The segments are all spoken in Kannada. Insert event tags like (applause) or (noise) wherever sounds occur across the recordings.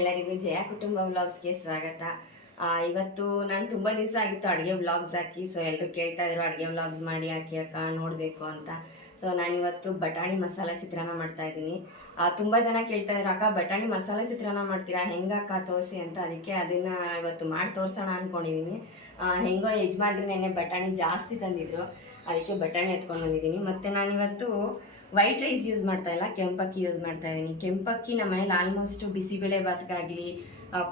ಎಲ್ಲರಿಗೂ ಜಯ ಕುಟುಂಬ ವ್ಲಾಗ್ಸ್ಗೆ ಸ್ವಾಗತ. ಇವತ್ತು ನಾನು ತುಂಬ ದಿವಸ ಆಗಿತ್ತು ಅಡುಗೆ ವ್ಲಾಗ್ಸ್ ಹಾಕಿ ಸೊ ಎಲ್ಲರೂ ಕೇಳ್ತಾ ಇದ್ರು ಅಡುಗೆ ವ್ಲಾಗ್ಸ್ ಮಾಡಿ ಹಾಕಿ, ಅಕ್ಕ ನೋಡಬೇಕು ಅಂತ. ಸೊ ನಾನಿವತ್ತು ಬಟಾಣಿ ಮಸಾಲ ಚಿತ್ರಾನ್ನ ಮಾಡ್ತಾ ಇದ್ದೀನಿ. ತುಂಬ ಜನ ಕೇಳ್ತಾ ಇದ್ರು, ಅಕ್ಕ, ಬಟಾಣಿ ಮಸಾಲ ಚಿತ್ರಾನ್ನ ಮಾಡ್ತೀರಾ? ಹೆಂಗೆ ಅಕ್ಕ ತೋರಿಸಿ? ಅಂತ. ಅದಕ್ಕೆ ಅದನ್ನು ಇವತ್ತು ಮಾಡಿ ತೋರಿಸೋಣ ಅಂದ್ಕೊಂಡಿದ್ದೀನಿ ಹೆಂಗೋ ಯಜಮಾನ್ರು ನೆನ್ನೆ ಬಟಾಣಿ ಜಾಸ್ತಿ ತಂದಿದ್ರು. ಅದಕ್ಕೆ ಬಟಾಣಿ ಎತ್ಕೊಂಡು ಬಂದಿದ್ದೀನಿ. ಮತ್ತು ನಾನಿವತ್ತು ವೈಟ್ ರೈಸ್ ಯೂಸ್ ಮಾಡ್ತಾ ಇಲ್ಲ, ಕೆಂಪಕ್ಕಿ ಯೂಸ್ ಮಾಡ್ತಾ ಇದ್ದೀನಿ ಕೆಂಪಕ್ಕಿ ನಮ್ಮ ಮನೇಲಿ ಆಲ್ಮೋಸ್ಟ್ ಬಿಸಿಬೇಳೆ ಭಾತ್ಗಾಗಲಿ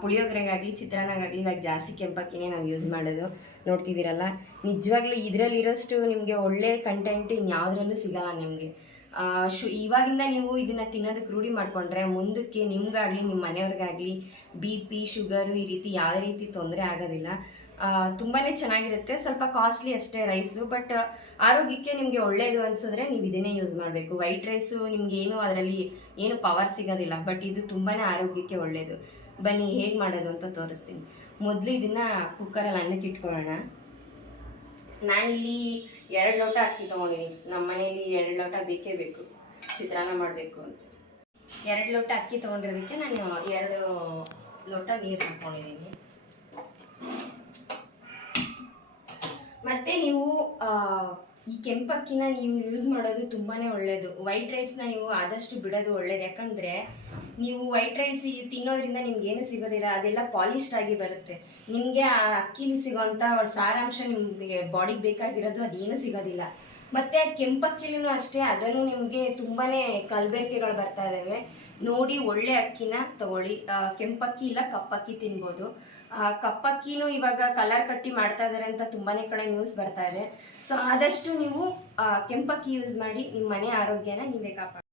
ಪುಳಿಯೋಗರೆಗಾಗಲಿ, ಚಿತ್ರಾನ್ನಗಾಗಲಿ ಇವಾಗ ಜಾಸ್ತಿ ಕೆಂಪಕ್ಕಿನೇ ನಾವು ಯೂಸ್ ಮಾಡೋದು. ನೋಡ್ತಿದ್ದೀರಲ್ಲ? ನಿಜವಾಗ್ಲೂ ಇದರಲ್ಲಿರೋಷ್ಟು ನಿಮಗೆ ಒಳ್ಳೆ ಕಂಟೆಂಟ್ ಇನ್ಯಾವುದ್ರಲ್ಲೂ ಸಿಗಲ್ಲ ನಿಮಗೆ. ಶು, ಇವಾಗಿಂದ ನೀವು ಇದನ್ನು ತಿನ್ನೋದಕ್ಕೆ ರೂಢಿ ಮಾಡಿಕೊಂಡ್ರೆ ಮುಂದಕ್ಕೆ ನಿಮಗಾಗಲಿ ನಿಮ್ಮ ಮನೆಯವ್ರಿಗಾಗಲಿ ಬಿ ಪಿ ಶುಗರು ಈ ರೀತಿ ಯಾವುದೇ ರೀತಿ ತೊಂದರೆ ಆಗೋದಿಲ್ಲ. ತುಂಬಾ ಚೆನ್ನಾಗಿರುತ್ತೆ. ಸ್ವಲ್ಪ ಕಾಸ್ಟ್ಲಿ ಅಷ್ಟೇ ರೈಸು ಬಟ್ ಆರೋಗ್ಯಕ್ಕೆ ನಿಮಗೆ ಒಳ್ಳೆಯದು ಅನ್ಸಿದ್ರೆ ನೀವು ಇದನ್ನೇ ಯೂಸ್ ಮಾಡಬೇಕು. ವೈಟ್ ರೈಸು ನಿಮ್ಗೆ ಏನು ಅದರಲ್ಲಿ ಏನು ಪವರ್ ಸಿಗೋದಿಲ್ಲ ಬಟ್ ಇದು ತುಂಬಾ ಆರೋಗ್ಯಕ್ಕೆ ಒಳ್ಳೆಯದು ಬನ್ನಿ, ಹೇಗೆ ಮಾಡೋದು ಅಂತ ತೋರಿಸ್ತೀನಿ. ಮೊದಲು ಇದನ್ನು ಕುಕ್ಕರಲ್ಲಿ ಅನ್ನಕ್ಕೆ ಇಟ್ಕೊಳ್ಳೋಣ. ನಾನಿಲ್ಲಿ ಎರಡು ಲೋಟ ಅಕ್ಕಿ ತೊಗೊಂಡಿದ್ದೀನಿ ನಮ್ಮ ಮನೆಯಲ್ಲಿ ಎರಡು ಲೋಟ ಬೇಕೇ ಬೇಕು. ಚಿತ್ರಾನ್ನ ಮಾಡಬೇಕು ಅಂತ. ಎರಡು ಲೋಟ ಅಕ್ಕಿ ತೊಗೊಂಡಿರೋದಕ್ಕೆ ನಾನು ಎರಡು ಲೋಟ ನೀರು ಹಾಕ್ಕೊಂಡಿದ್ದೀನಿ ಮತ್ತೆ ನೀವು ಈ ಕೆಂಪಕ್ಕಿನ ನೀವು ಯೂಸ್ ಮಾಡೋದು ತುಂಬಾನೇ ಒಳ್ಳೆಯದು ವೈಟ್ ರೈಸ್ನ ನೀವು ಆದಷ್ಟು ಬಿಡೋದು ಒಳ್ಳೇದು. ಯಾಕಂದ್ರೆ ನೀವು ವೈಟ್ ರೈಸ್ ತಿನ್ನೋದ್ರಿಂದ ನಿಮ್ಗೆ ಏನು ಸಿಗೋದಿಲ್ಲ, ಅದೆಲ್ಲ ಪಾಲಿಶ್ಡ್ ಆಗಿ ಬರುತ್ತೆ. ನಿಮಗೆ ಆ ಅಕ್ಕಿಲಿ ಸಿಗೋಂಥ ಸಾರಾಂಶ ನಿಮಗೆ ಬಾಡಿಗೆ ಬೇಕಾಗಿರೋದು ಅದೇನು ಸಿಗೋದಿಲ್ಲ. ಮತ್ತೆ ಕೆಂಪಕ್ಕಿಲೂ ಅಷ್ಟೇ, ಅದರಲ್ಲೂ ನಿಮಗೆ ತುಂಬಾನೇ ಕಲಬೆರಕೆಗಳು ಬರ್ತಾ ಇದ್ದಾವೆ ನೋಡಿ ಒಳ್ಳೆ ಅಕ್ಕಿನ ತಗೊಳ್ಳಿ. ಕೆಂಪಕ್ಕಿ ಇಲ್ಲ, ಕಪ್ಪಕ್ಕಿ ತಿನ್ಬೋದು. ಆ, ಕಪ್ಪಕ್ಕಿನೂ ಇವಾಗ ಕಲರ್ ಕಟ್ಟಿ ಮಾಡ್ತಾ ಇದ್ದಾರೆ ಅಂತ ತುಂಬಾನೇ ಕಡೆ ನ್ಯೂಸ್ ಬರ್ತಾ ಇದೆ. ಸೊ ಆದಷ್ಟು ನೀವು ಆ, ಕೆಂಪಕ್ಕಿ ಯೂಸ್ ಮಾಡಿ ನಿಮ್ಮ ಮನೆ ಆರೋಗ್ಯನ ನೀವೇ ಕಾಪಾಡಿ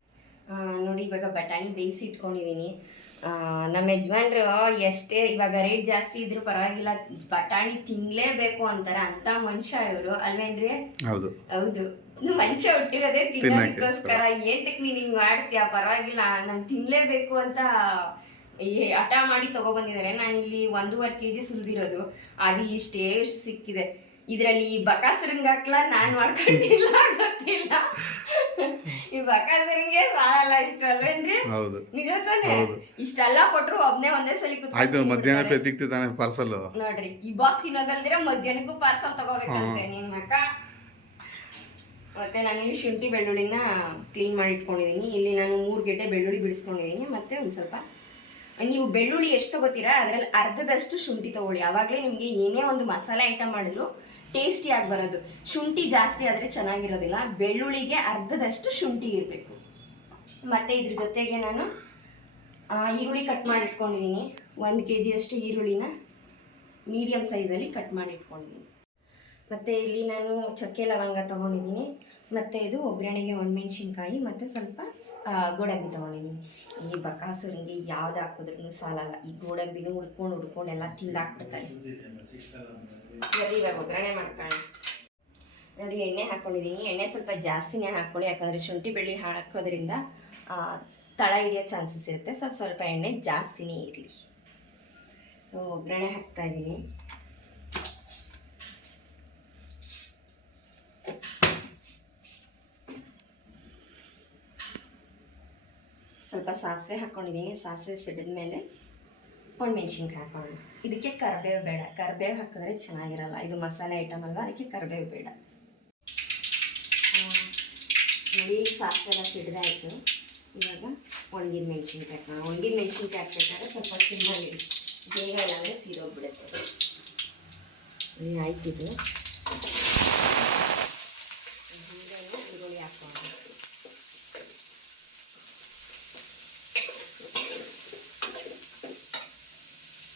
ಆ, ನೋಡಿ ಇವಾಗ ಬಟಾಣಿ ಬೇಯಿಸಿ ಇಟ್ಕೊಂಡಿದ್ದೀನಿ ಆ, ನಮ್ಮ ಯಜಮಾನ್ರು ಎಷ್ಟೇ ಇವಾಗ ರೇಟ್ ಜಾಸ್ತಿ ಇದ್ರು ಪರವಾಗಿಲ್ಲ ಬಟಾಣಿ ತಿನ್ಲೇಬೇಕು ಅಂತಾರೆ ಅಂತ ಮನುಷ್ಯ ಇವರು ಅಲ್ವೇನ್ರಿ ಹೌದು. ಹೌದು. ಮನುಷ್ಯ ಹುಟ್ಟಿರೋದೇ ತಿನ್ನೋದಕ್ಕೋಸ್ಕರ ಏತಕ್ ನೀನ್ ಹಿಂಗ್ ಮಾಡ್ತೀಯ? ಪರವಾಗಿಲ್ಲ ನಾನು ತಿನ್ಲೇಬೇಕು ಅಂತ ಈ ಹಠ ಮಾಡಿ ತಗೊಬಂದಿದ್ದಾರೆ ನಾನು ಇಲ್ಲಿ ಒಂದೂವರೆ ಕೆ ಜಿ ಸುಲಿದಿರೋದು. ಅದು ಇಷ್ಟೇ ಸಿಕ್ಕಿದೆ. ಇದರಲ್ಲಿ ಈ ಬಕಾಸುರಂಗ್ ಹಾಕ್ಲ? ನಾನ್ ಮಾಡ್ಕೊಂಡಿಲ್ಲ. (laughs) ಗೊತ್ತಿಲ್ಲ. ಈ ಬಕಾಸುರಂಗೆ ಸಾಲ ಇಷ್ಟ ಅಲ್ವೇನ್ರಿ ನಿಜ ತಾನೆ. ಇಷ್ಟೆಲ್ಲ ಕೊಟ್ರು ಒಬ್ನೇ ಒಂದೇ ಸಲ ಆಯ್ತು ಮಧ್ಯಾಹ್ನ ಪೆತ್ತಿಕ್ತಿ ತಾನೆ ಪಾರ್ಸಲ್ ನೋಡ್ರಿ ಇವಾಗ ತಿನ್ನೋದಲ್ದಿರ ಮಧ್ಯಾಹ್ನಕ್ಕೂ ಪಾರ್ಸಲ್ ತಗೋಬೇಕಂತೆ. ನಿನ್ ಅಕ್ಕ ಮತ್ತೆ ನಾನು ಇಲ್ಲಿ ಶುಂಠಿ ಬೆಳ್ಳುಳ್ಳಿನ ಕ್ಲೀನ್ ಮಾಡಿ ಇಟ್ಕೊಂಡಿದ್ದೀನಿ ಇಲ್ಲಿ ನಾನು ಮೂರು ಗೆಡ್ಡೆ ಬೆಳ್ಳುಳ್ಳಿ ಬಿಡಿಸ್ಕೊಂಡಿದ್ದೀನಿ ಮತ್ತೆ ಒಂದು ಸ್ವಲ್ಪ ನೀವು ಬೆಳ್ಳುಳ್ಳಿ ಎಷ್ಟು ತಗೋತೀರಾ? ಅದರಲ್ಲಿ ಅರ್ಧದಷ್ಟು ಶುಂಠಿ ತಗೊಳ್ಳಿ. ಆವಾಗಲೇ ನಿಮಗೆ ಏನೇ ಒಂದು ಮಸಾಲೆ ಐಟಮ್ ಮಾಡಿದ್ರು ಟೇಸ್ಟಿಯಾಗಿ ಬರೋದು. ಶುಂಠಿ ಜಾಸ್ತಿ ಆದರೆ ಚೆನ್ನಾಗಿರೋದಿಲ್ಲ. ಬೆಳ್ಳುಳ್ಳಿಗೆ ಅರ್ಧದಷ್ಟು ಶುಂಠಿ ಇರಬೇಕು. ಮತ್ತು ಇದ್ರ ಜೊತೆಗೆ ನಾನು ಈರುಳ್ಳಿ ಕಟ್ ಮಾಡಿಟ್ಕೊಂಡಿದ್ದೀನಿ ಒಂದು ಕೆ ಜಿಯಷ್ಟು ಈರುಳ್ಳಿನ ಮೀಡಿಯಮ್ ಸೈಜಲ್ಲಿ ಕಟ್ ಮಾಡಿಟ್ಕೊಂಡಿದ್ದೀನಿ ಮತ್ತು ಇಲ್ಲಿ ನಾನು ಚಕ್ಕೆ ಲವಂಗ ತೊಗೊಂಡಿದ್ದೀನಿ ಮತ್ತು ಇದು ಒಗ್ಗರಣೆಗೆ ಒಣಮೆಣ್ಸಿನ್ಕಾಯಿ ಮತ್ತು ಸ್ವಲ್ಪ ಗೋಡಂಬಿ ತೊಗೊಂಡಿದ್ದೀನಿ ಈ ಬಕಾಸುರಿಗೆ ಯಾವ್ದು ಹಾಕಿದ್ರೂ ಸಾಲಲ್ಲ. ಈ ಗೋಡಂಬಿನೂ ಹುಡ್ಕೊಂಡು ಹುಡ್ಕೊಂಡು ಎಲ್ಲ ತಿಂದಾಕ್ಬಿಡ್ತಾರೆ ಇವಾಗ ಒಗ್ಗರಣೆ ಮಾಡ್ಕೊಳ್ಳಿ. ನೋಡಿ, ಎಣ್ಣೆ ಹಾಕ್ಕೊಂಡಿದ್ದೀನಿ ಎಣ್ಣೆ ಸ್ವಲ್ಪ ಜಾಸ್ತಿನೇ ಹಾಕ್ಕೊಳ್ಳಿ ಯಾಕಂದರೆ ಶುಂಠಿ ಬೆಳ್ಳಿ ಹಾಕೋದ್ರಿಂದ ತಳ ಹಿಡಿಯೋ ಚಾನ್ಸಸ್ ಇರುತ್ತೆ. ಸೊ, ಸ್ವಲ್ಪ ಎಣ್ಣೆ ಜಾಸ್ತಿನೇ ಇರಲಿ. ಒಗ್ಗರಣೆ ಹಾಕ್ತಾ ಇದ್ದೀನಿ ಸ್ವಲ್ಪ ಸಾಸಿವೆ ಹಾಕ್ಕೊಂಡಿದ್ದೀನಿ ಸಾಸಿವೆ ಸಿಡಿದ ಮೇಲೆ ಒಣಮೆಣ್ಸಿನ್ಕಾಯಿ ಹಾಕೋಣ. ಇದಕ್ಕೆ ಕರಿಬೇವು ಬೇಡ. ಕರಿಬೇವು ಹಾಕಿದ್ರೆ ಚೆನ್ನಾಗಿರಲ್ಲ. ಇದು ಮಸಾಲೆ ಐಟಮ್ ಅಲ್ವಾ? ಅದಕ್ಕೆ ಕರಿಬೇವು ಬೇಡ. ನೋಡಿ, ಸಾಸಿವೆ ಎಲ್ಲ ಸಿಡಿದಾಯಿತು ಇವಾಗ ಒಣಗಿದ ಮೆಣಸಿನ್ಕಾಯಿ ಹಾಕೋಣ. ಒಣಗಿದ ಮೆಣಸಿನ್ಕಾಯಿ ಹಾಕ್ಬೇಕಾದ್ರೆ ಸ್ವಲ್ಪ ಸಿಮ್ಮಲ್ಲಿ ಬೇಗ ಇಲ್ಲಾಂದರೆ ಸೀದೋಗ್ಬಿಡುತ್ತೆ. ಇದು ಆಯ್ತು ಇದು ಹೀಗಾಗಿ ಈರುಳ್ಳಿ ಹಾಕೋಣ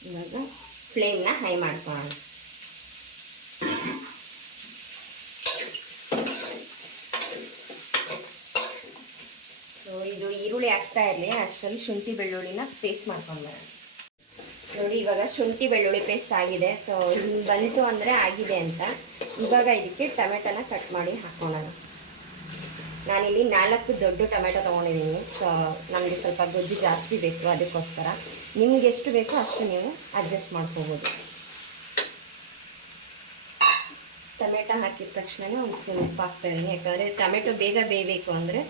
ಇವಾಗ ಫ್ಲೇಮ್ನ ಹೈ ಮಾಡ್ಕೊಳ್ಳೋಣ. ಇದು ಈರುಳ್ಳಿ ಆಗ್ತಾ ಇರಲಿ, ಅಷ್ಟರಲ್ಲಿ ಶುಂಠಿ ಬೆಳ್ಳುಳ್ಳಿನ ಪೇಸ್ಟ್ ಮಾಡ್ಕೊಂಡು ಬರೋಣ. ನೋಡಿ, ಇವಾಗ ಶುಂಠಿ ಬೆಳ್ಳುಳ್ಳಿ ಪೇಸ್ಟ್ ಆಗಿದೆ. ಸೊ ಹಿಂಗೆ ಬಂತು ಅಂದರೆ ಆಗಿದೆ ಅಂತ. ಇವಾಗ ಇದಕ್ಕೆ ಟೊಮೆಟೊನ ಕಟ್ ಮಾಡಿ ಹಾಕೋಣ ನಾನಿಲ್ಲಿ ನಾಲ್ಕು ದೊಡ್ಡ ಟೊಮೆಟೊ ತೊಗೊಂಡಿದ್ದೀನಿ. ಸೊ ನಮಗೆ ಸ್ವಲ್ಪ ಗೊಜ್ಜು ಜಾಸ್ತಿ ಬೇಕು ಅದಕ್ಕೋಸ್ಕರ. ನಿಮ್ಗೆ ಎಷ್ಟು ಬೇಕೋ ಅಷ್ಟು ನೀವು ಅಡ್ಜಸ್ಟ್ ಮಾಡ್ಕೋಬೋದು. ಟೊಮೆಟೊ ಹಾಕಿದ ತಕ್ಷಣ ಒಂದು ಸ್ಪೂನ್ ಉಪ್ಪು ಹಾಕ್ತಾಯಿದ್ದೀನಿ ಯಾಕಂದರೆ ಟೊಮೆಟೊ ಬೇಗ ಬೇಯಬೇಕು ಅಂದರೆ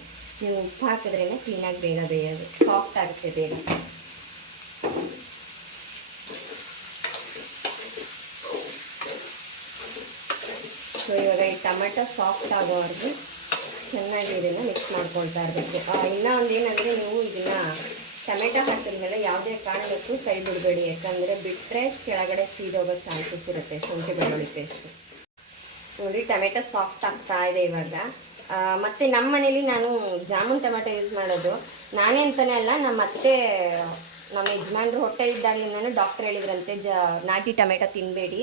ನೀವು ಉಪ್ಪು ಹಾಕಿದ್ರೇ ಕ್ಲೀನಾಗಿ ಬೇಗ ಬೇಯೋದು. ಸಾಫ್ಟ್ ಆಗುತ್ತೆ ಬೇಗ. ಸೊ ಇವಾಗ ಈ ಟೊಮೆಟೊ ಸಾಫ್ಟ್ ಆಗೋವರೆಗೂ ಚೆನ್ನಾಗಿ ಇದನ್ನು ಮಿಕ್ಸ್ ಮಾಡ್ಕೊಳ್ತಾ ಇರಬೇಕು. ಇನ್ನೂ ಒಂದು ಏನಂದರೆ ನೀವು ಇದನ್ನು ಟೊಮೆಟೊ ಹಾಕಿದ್ಮೇಲೆ ಯಾವುದೇ ಕಾರಣಕ್ಕೂ ಕೈ ಬಿಡಬೇಡಿ. ಯಾಕಂದರೆ ಬಿಟ್ಟರೆ ಕೆಳಗಡೆ ಸೀದೋಗೋ ಚಾನ್ಸಸ್ ಇರುತ್ತೆ ಶುಂಠಿ ಬೆಳ್ಳುಳ್ಳಿ ಪೇಸ್ಟು ನೋಡಿ, ಟೊಮೆಟೊ ಸಾಫ್ಟ್ ಆಗ್ತಾ ಇದೆ ಇವಾಗ. ಮತ್ತು ನಮ್ಮ ಮನೇಲಿ ನಾನು ಜಾಮೂನ್ ಟೊಮೆಟೊ ಯೂಸ್ ಮಾಡೋದು. ನಾನೇ ಅಂತಲೇ ಅಲ್ಲ ನಮ್ಮ ಅತ್ತೆ ನಮ್ಮ ಯಜಮಾನ್ರು ಹೊಟ್ಟೆ ಇದ್ದಾಗಲಿಂದನೂ ಡಾಕ್ಟರ್ ಹೇಳಿದ್ರಂತೆ, ಜ, ನಾಟಿ ಟೊಮೆಟೊ ತಿನ್ನಬೇಡಿ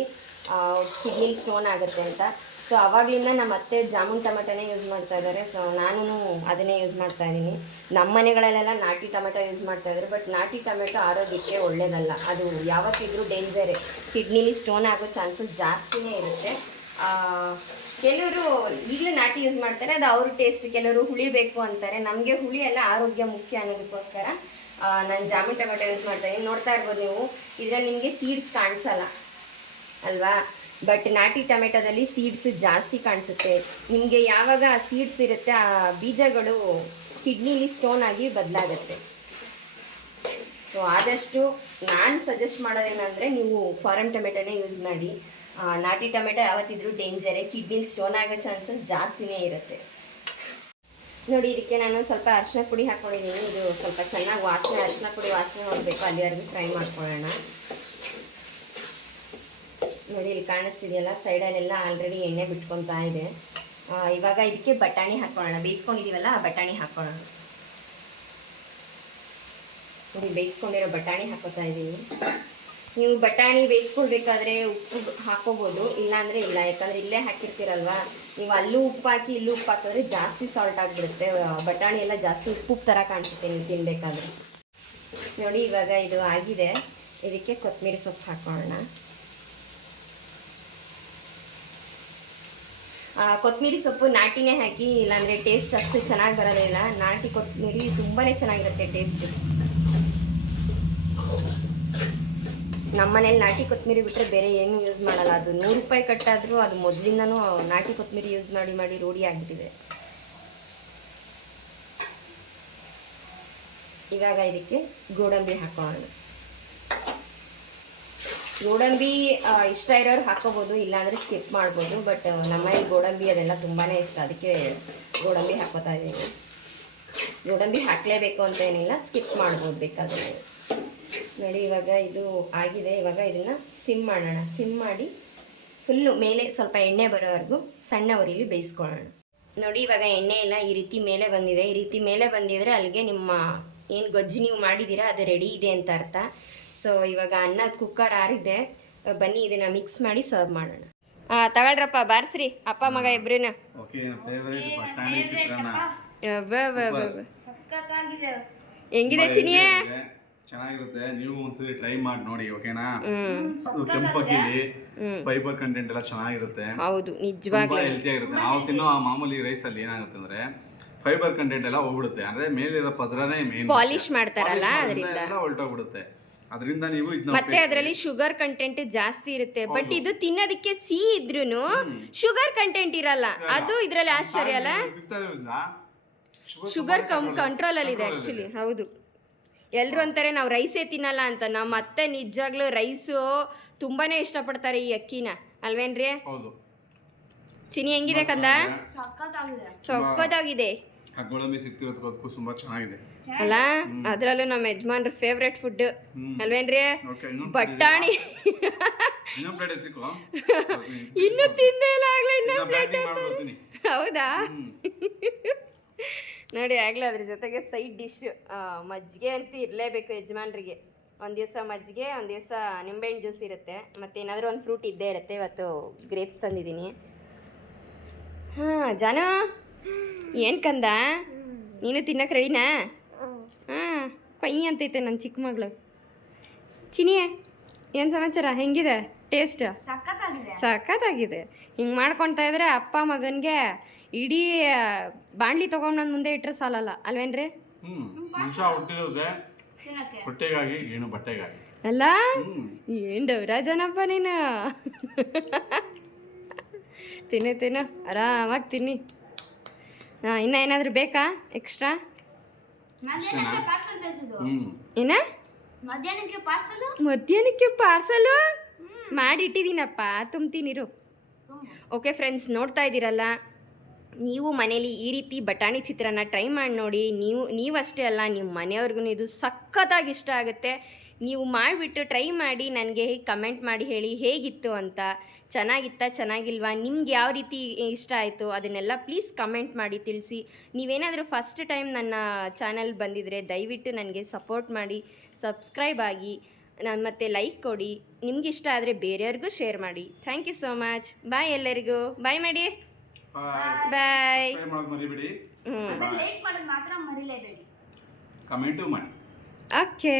ಕಿಡ್ನಿ ಸ್ಟೋನ್ ಆಗುತ್ತೆ ಅಂತ. ಸೊ ಅವಾಗಲಿಂದ ನಮ್ಮ ಅತ್ತೆ ಜಾಮೂನ್ ಟೊಮೆಟೊನೇ ಯೂಸ್ ಮಾಡ್ತಾ ಇದ್ದಾರೆ ಸೊ ನಾನು ಅದನ್ನೇ ಯೂಸ್ ಮಾಡ್ತಾ ಇದ್ದೀನಿ. ನಮ್ಮ ಮನೆಗಳಲ್ಲೆಲ್ಲ ನಾಟಿ ಟೊಮೆಟೊ ಯೂಸ್ ಮಾಡ್ತಾ ಇದ್ದಾರೆ ಬಟ್ ನಾಟಿ ಟೊಮೆಟೊ ಆರೋಗ್ಯಕ್ಕೆ ಒಳ್ಳೇದಲ್ಲ. ಅದು ಯಾವತ್ತಿದ್ರೂ ಡೇಂಜರೇ ಕಿಡ್ನಿಲಿ ಸ್ಟೋನ್ ಆಗೋ ಚಾನ್ಸಸ್ ಜಾಸ್ತಿನೇ ಇರುತ್ತೆ. ಕೆಲವರು ಈಗಲೂ ನಾಟಿ ಯೂಸ್ ಮಾಡ್ತಾರೆ, ಅದು ಅವ್ರ ಟೇಸ್ಟ್ ಕೆಲವರು ಹುಳಿ ಬೇಕು ಅಂತಾರೆ. ನಮಗೆ ಹುಳಿ ಎಲ್ಲ ಆರೋಗ್ಯ ಮುಖ್ಯ ಅನ್ನೋದಕ್ಕೋಸ್ಕರ ನಾನು ಜಾಮೂನ್ ಟೊಮೆಟೊ ಯೂಸ್ ಮಾಡ್ತಾ ಇದ್ದೀನಿ. ನೋಡ್ತಾ ಇರ್ಬೋದು ನೀವು. ಇದರಲ್ಲಿ ನಿಮಗೆ ಸೀಡ್ಸ್ ಕಾಣಿಸಲ್ಲ. ಅಲ್ವಾ? ಬಟ್ ನಾಟಿ ಟೊಮೆಟೊದಲ್ಲಿ ಸೀಡ್ಸ್ ಜಾಸ್ತಿ ಕಾಣಿಸುತ್ತೆ. ನಿಮಗೆ ಯಾವಾಗ ಆ ಸೀಡ್ಸ್ ಇರುತ್ತೆ, ಆ ಬೀಜಗಳು ಕಿಡ್ನಿಲಿ ಸ್ಟೋನ್ ಆಗಿ ಬದಲಾಗುತ್ತೆ. ಸೊ ಆದಷ್ಟು ನಾನು ಸಜೆಸ್ಟ್ ಮಾಡೋದೇನಂದರೆ ನೀವು ಫಾರಮ್ ಟೊಮೆಟೊನೇ ಯೂಸ್ ಮಾಡಿ. ನಾಟಿ ಟೊಮೆಟೊ ಯಾವತ್ತಿದ್ರೂ ಡೇಂಜರೇ ಕಿಡ್ನಿಲಿ ಸ್ಟೋನ್ ಆಗೋ ಚಾನ್ಸಸ್ ಜಾಸ್ತಿನೇ ಇರುತ್ತೆ. ನೋಡಿ, ಇದಕ್ಕೆ ನಾನು ಸ್ವಲ್ಪ ಅರಿಶಿನ ಪುಡಿ ಹಾಕ್ಕೊಂಡಿದ್ದೀನಿ ಇದು ಸ್ವಲ್ಪ ಚೆನ್ನಾಗಿ ವಾಸನೆ ಅರಿಶಿನ ಪುಡಿ ವಾಸನೆ ಹೋಗಬೇಕು, ಅಲ್ಲಿವರೆಗೂ ಫ್ರೈ ಮಾಡ್ಕೊಳ್ಳೋಣ. ನೋಡಿ, ಇಲ್ಲಿ ಕಾಣಿಸ್ತಿದೆಯಲ್ಲ? ಸೈಡಲ್ಲೆಲ್ಲ ಆಲ್ರೆಡಿ ಎಣ್ಣೆ ಬಿಟ್ಕೊತಾ ಇದೆ. ಇವಾಗ ಇದಕ್ಕೆ ಬಟಾಣಿ ಹಾಕ್ಕೊಳ್ಳೋಣ ಬೇಯಿಸ್ಕೊಂಡಿದ್ದೀವಲ್ಲ ಆ ಬಟಾಣಿ ಹಾಕ್ಕೊಳ್ಳೋಣ ನೋಡಿ, ಬೇಯಿಸ್ಕೊಂಡಿರೋ ಬಟಾಣಿ ಹಾಕೋತಾ ಇದ್ದೀವಿ ನೀವು ಬಟಾಣಿ ಬೇಯಿಸ್ಕೊಳ್ಬೇಕಾದ್ರೆ ಉಪ್ಪು ಹಾಕೋಬೋದು, ಇಲ್ಲಾಂದರೆ ಇಲ್ಲ. ಯಾಕಂದರೆ ಇಲ್ಲೇ ಹಾಕಿರ್ತೀರಲ್ವಾ? ನೀವು ಅಲ್ಲೂ ಉಪ್ಪು ಹಾಕಿ, ಇಲ್ಲೂ ಉಪ್ಪು ಹಾಕಿದ್ರೆ ಜಾಸ್ತಿ ಸಾಲ್ಟ್ ಆಗಿಬಿಡುತ್ತೆ. ಬಟಾಣಿ ಎಲ್ಲ ಜಾಸ್ತಿ ಉಪ್ಪು ಉಪ್ಪು ಥರ ಕಾಣಿಸುತ್ತೆ ನೀವು ತಿನ್ನಬೇಕಾದ್ರೆ ನೋಡಿ, ಇವಾಗ ಇದು ಆಗಿದೆ. ಇದಕ್ಕೆ ಕೊತ್ತಂಬರಿ ಸೊಪ್ಪು ಹಾಕೋಣ ಕೊತ್ತಂಬರಿ ಸೊಪ್ಪು ನಾಟಿನೇ ಹಾಕಿ, ಇಲ್ಲಾಂದರೆ ಟೇಸ್ಟ್ ಅಷ್ಟು ಚೆನ್ನಾಗಿ ಬರೋದಿಲ್ಲ ನಾಟಿ ಕೊತ್ತಂಬರಿ ತುಂಬಾ ಚೆನ್ನಾಗಿರುತ್ತೆ ಟೇಸ್ಟು ನಮ್ಮ ಮನೇಲಿ ನಾಟಿ ಕೊತ್ತಂಬರಿ ಬಿಟ್ಟರೆ ಬೇರೆ ಏನು ಯೂಸ್ ಮಾಡಲ್ಲ. ಅದು ನೂರು ರೂಪಾಯಿ ಕಟ್ಟಾದರೂ ಅದು ಮೊದಲಿಂದನೂ ನಾಟಿ ಕೊತ್ತಂಬರಿ ಯೂಸ್ ಮಾಡಿ ಮಾಡಿ ರೂಢಿ ಆಗಿಬಿಟ್ಟಿದೆ. ಇವಾಗ ಇದಕ್ಕೆ ಗೋಡಂಬಿ ಹಾಕೋಣ. ಗೋಡಂಬಿ ಇಷ್ಟ ಇರೋರು ಹಾಕೋಬೋದು, ಇಲ್ಲಾಂದರೆ ಸ್ಕಿಪ್ ಮಾಡ್ಬೋದು ಬಟ್ ನಮ್ಮಲ್ಲಿ ಗೋಡಂಬಿ ಅದೆಲ್ಲ ತುಂಬಾ ಇಷ್ಟ. ಅದಕ್ಕೆ ಗೋಡಂಬಿ ಹಾಕೋತಾ ಇದ್ದೀನಿ. ಗೋಡಂಬಿ ಹಾಕಲೇಬೇಕು ಅಂತ ಏನಿಲ್ಲ ಸ್ಕಿಪ್ ಮಾಡ್ಬೋದು ಬೇಕಾದರೆ. ನೋಡಿ, ಇವಾಗ ಇದು ಆಗಿದೆ. ಇವಾಗ ಇದನ್ನು ಸಿಮ್ ಮಾಡೋಣ. ಸಿಮ್ ಮಾಡಿ ಫುಲ್ಲು ಮೇಲೆ ಸ್ವಲ್ಪ ಎಣ್ಣೆ ಬರೋವರೆಗೂ ಸಣ್ಣ ಉರಿಲಿ ಬೇಯಿಸ್ಕೊಳ್ಳೋಣ. ನೋಡಿ, ಇವಾಗ ಎಣ್ಣೆ ಎಲ್ಲ ಈ ರೀತಿ ಮೇಲೆ ಬಂದಿದೆ. ಈ ರೀತಿ ಮೇಲೆ ಬಂದಿದ್ರೆ ಅಲ್ಲಿಗೆ ನಿಮ್ಮ ಏನು ಗೊಜ್ಜು ನೀವು ಮಾಡಿದ್ದೀರಾ, ಅದು ರೆಡಿ ಇದೆ ಅಂತ ಅರ್ಥ. ಸೊ ಇವಾಗ ಅನ್ನದ ಕುಕ್ಕರ್ ಆರಿದೆ. ಬನ್ನಿ ಇದನ್ನ ಮಿಕ್ಸ್ ಮಾಡಿ ಸರ್ವ್ ಮಾಡೋಣ. ಹಾ ತಗೊಳ್ರಪ್ಪ ಬಾರಿಸ್ರಿ. ಅಪ್ಪ ಮಗ ಇಬ್ರಿನ. ಓಕೆ ಫೇವರೇಟ್ ಬಟಾಣಿ ಚಿತ್ರಾನ್ನ. ಹೆಂಗಿದೆ ಚಿನಿಯೇ? ಚೆನ್ನಾಗಿರುತ್ತೆ. ನೀವು ಒಂದ್ಸರಿ ಟ್ರೈ ಮಾಡಿ ನೋಡಿ ಓಕೆನಾ ಕೆಂಪಕ್ಕಿಲಿ ಫೈಬರ್ ಕಂಟೆಂಟ್ ಎಲ್ಲ ಚೆನ್ನಾಗಿರುತ್ತೆ. ಹೌದು ನಿಜವಾಗ್ಲೂ. ಹೆಲ್ತಿ ಆಗಿರುತ್ತೆ ನಾವು ತಿನ್ನೋ ಆ ಮಾಮೂಲಿ ರೈಸ್ ಅಲ್ಲಿ ಏನಾಗುತ್ತೆ ಅಂದ್ರೆ ಫೈಬರ್ ಕಂಟೆಂಟ್ ಎಲ್ಲ ಹೋಗ್ಬಿಡುತ್ತೆ. ಅಂದ್ರೆ ಮೇಲಿರೋ ಪದರನೇ ಮೇನ್ ಪಾಲಿಶ್ ಮಾಡ್ತಾರಲ್ಲ ಅದರಿಂದ. ಹೊಲ್ಟೋಗ್ಬಿಡುತ್ತೆ. ಅದರಿಂದ ನೀವು ಮತ್ತೆ ಅದರಲ್ಲಿ ಶುಗರ್ ಕಂಟೆಂಟ್ ಜಾಸ್ತಿ ಇರುತ್ತೆ. ಬಟ್ ಇದು ತಿನ್ನೋದಕ್ಕೆ ಸಿ ಇದ್ರೂನು ಶುಗರ್ ಕಂಟೆಂಟ್ ಇರಲ್ಲ. ಅದು ಇದರಲ್ಲಿ ಆಶ್ಚರ್ಯ ಅಲ್ಲ? ಶುಗರ್ ಕಮ್ ಕಂಟ್ರೋಲ್ ಅಲ್ಲಿ ಇದೆ ಆಕ್ಚುಲಿ ಹೌದು. ಎಲ್ರು ಅಂತಾರೆ ನಾವು ರೈಸೇ ತಿನ್ನಲ್ಲ ಅಂತ. ನಮ್ಮ ಅತ್ತೆ ನಿಜವಾಗ್ಲೂ ರೈಸು ತುಂಬಾನೇ ಇಷ್ಟಪಡ್ತಾರೆ ಈ ಅಕ್ಕಿನ. ಅಲ್ವೇನ್ರಿ? ಹೌದು. ಚಿನಿ ಹೆಂಗಿದೆ ಕಂದ? ಸೊಕ್ಕದಾಗಿದೆ ಆ ಗೋಡಂಬಿ ಸಿಕ್ತಿರೋದಕ್ಕೂ ತುಂಬಾ ಚೆನ್ನಾಗಿದೆ. ಅಲ್ಲ ಅದರಲ್ಲೂ ನಮ್ಮ ಯಜಮಾನ್ರ ಫೇವ್ರೆಟ್ ಫುಡ್. ಅಲ್ವೇನ್ರಿ? ಇನ್ನೊಂದು ಬಟಾಣಿ. ಇನ್ನೊಂದು ಪ್ಲೇಟ್ ಎತ್ತಿಕೋ (laughs) ಇನ್ನು ತಿಂದೇ ಇಲ್ಲ ಆಗ್ಲೇ ಇನ್ನ ಪ್ಲೇಟ್ ಹೌದಾ? ನೋಡಿ ಆಗ್ಲೇ ಅದ್ರ ಜೊತೆಗೆ ಸೈಡ್ ಡಿಶ್ ಮಜ್ಜಿಗೆ ಅಂತ ಇರಲೇಬೇಕು ಯಜಮಾನ್ರಿಗೆ. ಒಂದು ದಿವಸ ಮಜ್ಜಿಗೆ ಒಂದು ದಿವಸ ನಿಂಬೆಹಣ್ಣು ಜ್ಯೂಸ್ ಇರುತ್ತೆ. ಮತ್ತೆ ಏನಾದರೂ ಒಂದು ಫ್ರೂಟ್ ಇದ್ದೇ ಇರುತ್ತೆ. ಇವತ್ತು ಗ್ರೇಪ್ಸ್ ತಂದಿದ್ದೀನಿ. ಹಾಂ ಜಾನ? ಏನು ಕಂದ? ನೀನು ತಿನ್ನಕ್ಕೆ ರೆಡಿನಾ ಹಾಂ ಕೊಯ್ ಅಂತೈತೆ ನನ್ನ ಚಿಕ್ಕ ಮಗಳು. ಚಿನಿಯೇ ಏನು ಸಮಾಚಾರ? ಹೆಂಗಿದೆ? ಟೇಸ್ಟ್ ಸಖತ್ತಾಗಿದೆ. ಹಿಂಗೆ ಮಾಡ್ಕೊಳ್ತಾ ಇದ್ರೆ ಅಪ್ಪ ಮಗನಿಗೆ ಇಡೀ ಬಾಂಡ್ಲಿ ತೊಗೊಂಡು ನನ್ನ ಮುಂದೆ ಇಟ್ಟರೆ ಸಾಲಲ್ಲ ಅಲ್ವೇನ್ರಿ? ಹ್ಮ್. ಮನುಷ್ಯ ಹುಟ್ಟಿರೋದೆ ಹೊಟ್ಟೆಗಾಗಿ ಏನು ಬಟ್ಟೆಗಾಗಿ. ಅಲ್ಲ? ಏನ್ ಏನು ಡವರಾಜನಪ್ಪ ನೀನು? ತಿನ್ನು ತಿನ್ನು. ಆರಾಮಾಗಿ ತಿನ್ನಿ. ಹಾಂ ಇನ್ನೂ ಏನಾದರೂ ಬೇಕಾ? ಎಕ್ಸ್ಟ್ರಾ ಏನ ಮಧ್ಯಾಹ್ನಕ್ಕೆ ಪಾರ್ಸಲ್ ಮಧ್ಯಾಹ್ನಕ್ಕೆ ಪಾರ್ಸಲು ಮಾಡಿಟ್ಟಿದ್ದೀನಪ್ಪ ತುಂಬ್ತೀನಿರು ಓಕೆ ಫ್ರೆಂಡ್ಸ್ ನೋಡ್ತಾ ಇದ್ದೀರಲ್ಲ? ನೀವು ಮನೇಲಿ ಈ ರೀತಿ ಬಟಾಣಿ ಚಿತ್ರಾನ್ನ ಟ್ರೈ ಮಾಡಿ ನೋಡಿ, ನೀವು, ನೀವಷ್ಟೇ ಅಲ್ಲ, ನಿಮ್ಮ ಮನೆಯವ್ರಿಗೂ ಇದು ಸಖತ್ತಾಗಿ ಇಷ್ಟ ಆಗುತ್ತೆ. ನೀವು ಮಾಡಿಬಿಟ್ಟು ಟ್ರೈ ಮಾಡಿ, ನನಗೆ ಕಮೆಂಟ್ ಮಾಡಿ ಹೇಳಿ ಹೇಗಿತ್ತು ಅಂತ. ಚೆನ್ನಾಗಿತ್ತಾ, ಚೆನ್ನಾಗಿಲ್ವಾ, ನಿಮ್ಗೆ ಯಾವ ರೀತಿ ಇಷ್ಟ ಆಯಿತು ಅದನ್ನೆಲ್ಲ ಪ್ಲೀಸ್ ಕಮೆಂಟ್ ಮಾಡಿ ತಿಳಿಸಿ. ನೀವೇನಾದರೂ ಫಸ್ಟ್ ಟೈಮ್ ನನ್ನ ಚಾನಲ್ ಬಂದಿದ್ದರೆ ದಯವಿಟ್ಟು ನನಗೆ ಸಪೋರ್ಟ್ ಮಾಡಿ, ಸಬ್ಸ್ಕ್ರೈಬ್ ಆಗಿ, ನಾನು ಮತ್ತೆ ಲೈಕ್ ಕೊಡಿ. ನಿಮ್ಗೆ ಇಷ್ಟ ಆದರೆ ಬೇರೆಯವ್ರಿಗೂ ಶೇರ್ ಮಾಡಿ. Thank you so much. Bye ಎಲ್ಲರಿಗೂ. ಬಾಯ್ ಮಾಡಿ. ಬಾಯ್ ಮಾಡೋದು ಮರಿಬೇಡಿ. ಹ್ಞೂ ಲೇಟ್ ಮಾಡೋದು ಮಾತ್ರ ಮರಿಲೇಬೇಡಿ. ಕಮೆಂಟು ಮಾಡಿ. ಓಕೆ